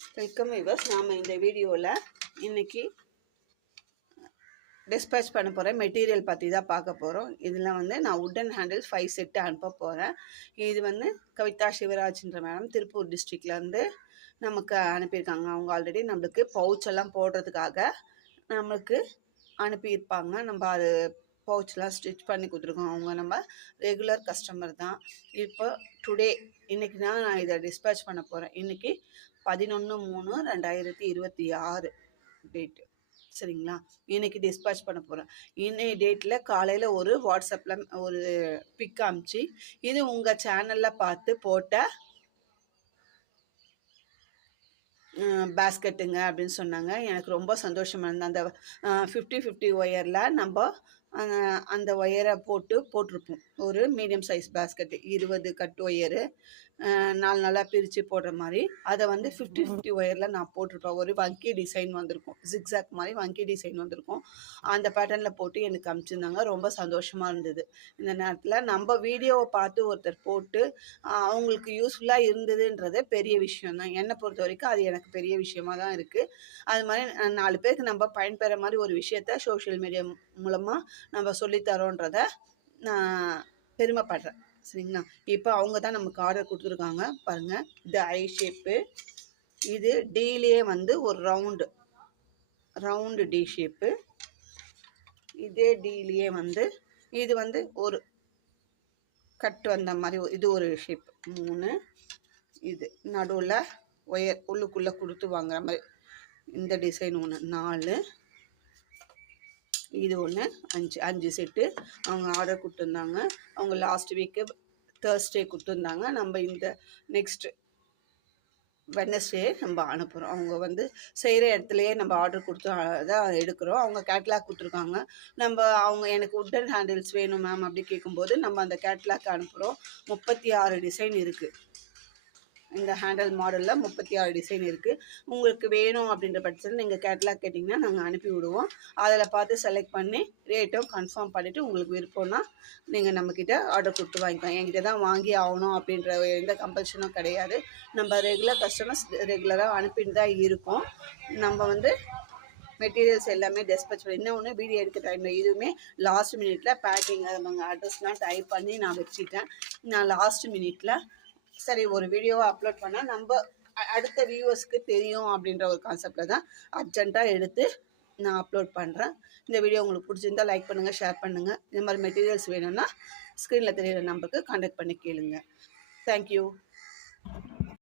Welcome viewers. நாம் இந்த வீடியோவில் இன்றைக்கி டிஸ்பேச் பண்ண போகிற மெட்டீரியல் பற்றி தான் பார்க்க போகிறோம். இதில் வந்து நான் உட்டன் ஹேண்டில்ஸ் 5 செட்டு அனுப்ப போகிறேன். இது வந்து கவிதா சிவராஜ்ன்ற மேடம் திருப்பூர் டிஸ்ட்ரிக்ட்லேருந்து நமக்கு அனுப்பியிருக்காங்க. அவங்க ஆல்ரெடி நம்மளுக்கு பவுச்செல்லாம் போடுறதுக்காக நம்மளுக்கு அனுப்பியிருப்பாங்க. நம்ம அது பவுச்லாம் ஸ்டிச் பண்ணி கொடுத்துருக்கோம். அவங்க நம்ம ரெகுலர் கஸ்டமர் தான். இப்போ இன்றைக்கி தான் நான் இதை டிஸ்பேச் பண்ண போகிறேன். இன்றைக்கி 11/3/2026 டேட்டு. சரிங்களா? இன்றைக்கி டிஸ்பேச் பண்ண போகிறேன். இன்னைய டேட்டில் காலையில் ஒரு வாட்ஸ்அப்பில் ஒரு பிக் அனுப்பிச்சு, இது உங்கள் சேனலில் பார்த்து போட்ட பேஸ்கெட்டுங்க அப்படின்னு சொன்னாங்க. எனக்கு ரொம்ப சந்தோஷமாக இருந்தது. அந்த 50-50 ஒயரில் நம்ம அந்த ஒயரை போட்டிருப்போம். ஒரு medium size basket 20 cut wire 4 நாளாக பிரித்து போடுற மாதிரி அதை வந்து 50-50 ஒயரில் நான் போட்டிருப்பேன். ஒரு வங்கி டிசைன் வந்திருக்கும், ஜிக்ஸாக் மாதிரி வங்கி டிசைன் வந்திருக்கும். அந்த பேட்டர்னில் போட்டு எனக்கு அனுப்பிச்சிருந்தாங்க. ரொம்ப சந்தோஷமாக இருந்தது. இந்த நேரத்தில் நம்ம வீடியோவை பார்த்து ஒருத்தர் போட்டு அவங்களுக்கு யூஸ்ஃபுல்லாக இருந்ததுன்றதே பெரிய விஷயம்தான். என்னை பொறுத்த வரைக்கும் அது எனக்கு பெரிய விஷயமாக தான் இருக்குது. அது மாதிரி 4 பேருக்கு நம்ம பயன்பெற மாதிரி ஒரு விஷயத்த சோஷியல் மீடியா மூலமாக நம்ம சொல்லித்தரோன்றத நான் பெருமைப்படுறேன். சரிங்களா? இப்போ அவங்க தான் நமக்கு ஆர்டர் கொடுத்துருக்காங்க. பாருங்கள், இது ஐ ஷேப்பு. இது டீலே வந்து ஒரு ரவுண்டு டி ஷேப்பு. இதே டீலே வந்து இது வந்து ஒரு கட் வந்த மாதிரி இது ஒரு ஷேப் 3. இது நடுவில் ஒயர் உள்ளுக்குள்ளே கொடுத்து வாங்குற மாதிரி இந்த டிசைன் ஒன்று 4. இது ஒன்று 5 செட்டு அவங்க ஆர்டர் கொடுத்துருந்தாங்க. அவங்க லாஸ்ட் வீக்கு தேர்ஸ்டே கொடுத்துருந்தாங்க. நம்ம இந்த நெக்ஸ்ட் வெட்னஸ்டே நம்ம அனுப்புகிறோம். அவங்க வந்து செய்கிற இடத்துலையே நம்ம ஆர்டர் கொடுத்து தான் எடுக்கிறோம். அவங்க கேட்லாக் கொடுத்துருக்காங்க. அவங்க எனக்கு உட்டன் ஹேண்டில்ஸ் வேணும் மேம் அப்படி கேட்கும்போது நம்ம அந்த கேட்லாக் அனுப்புகிறோம். 36 டிசைன் இருக்குது. இந்த ஹேண்டில் மாடலில் 36 டிசைன் இருக்குது. உங்களுக்கு வேணும் அப்படின்ற பட்சத்தில் நீங்கள் கேட்லாக் கேட்டிங்கன்னா நாங்கள் அனுப்பி விடுவோம். அதில் பார்த்து செலக்ட் பண்ணி ரேட்டும் கன்ஃபார்ம் பண்ணிவிட்டு உங்களுக்கு விருப்பம்னா நீங்கள் நம்மக்கிட்ட ஆர்டர் கொடுத்து வாங்கிக்கலாம். என்கிட்ட தான் வாங்கி ஆகணும் அப்படின்ற எந்த கம்பல்ஷனும் கிடையாது. நம்ம ரெகுலர் கஸ்டமர்ஸ் ரெகுலராக அனுப்பிட்டு தான் இருக்கோம். நம்ம வந்து மெட்டீரியல்ஸ் எல்லாமே டிஸ்பேச் பண்ணி இன்னொன்று வீடியோ எடுக்க டைமில் இதுவுமே லாஸ்ட் மினிட்ல பேக்கிங் அவங்க அட்ரஸ்லாம் டைப் பண்ணி நான் வச்சுட்டேன். நான் லாஸ்ட் மினிட்ல சரி ஒரு வீடியோவை அப்லோட் பண்ணால் நம்ம அடுத்த வியூவர்ஸ்க்கு தெரியும் அப்படின்ற ஒரு கான்செப்டில் தான் அர்ஜெண்ட்டாக எடுத்து நான் அப்லோட் பண்ணுறேன். இந்த வீடியோ உங்களுக்கு பிடிச்சிருந்தா லைக் பண்ணுங்கள், ஷேர் பண்ணுங்கள். இந்த மாதிரி மெட்டீரியல்ஸ் வேணும்னா ஸ்க்ரீனில் தெரியிற நம்பருக்கு கான்டாக்ட் பண்ணி கேளுங்க. தேங்க்யூ.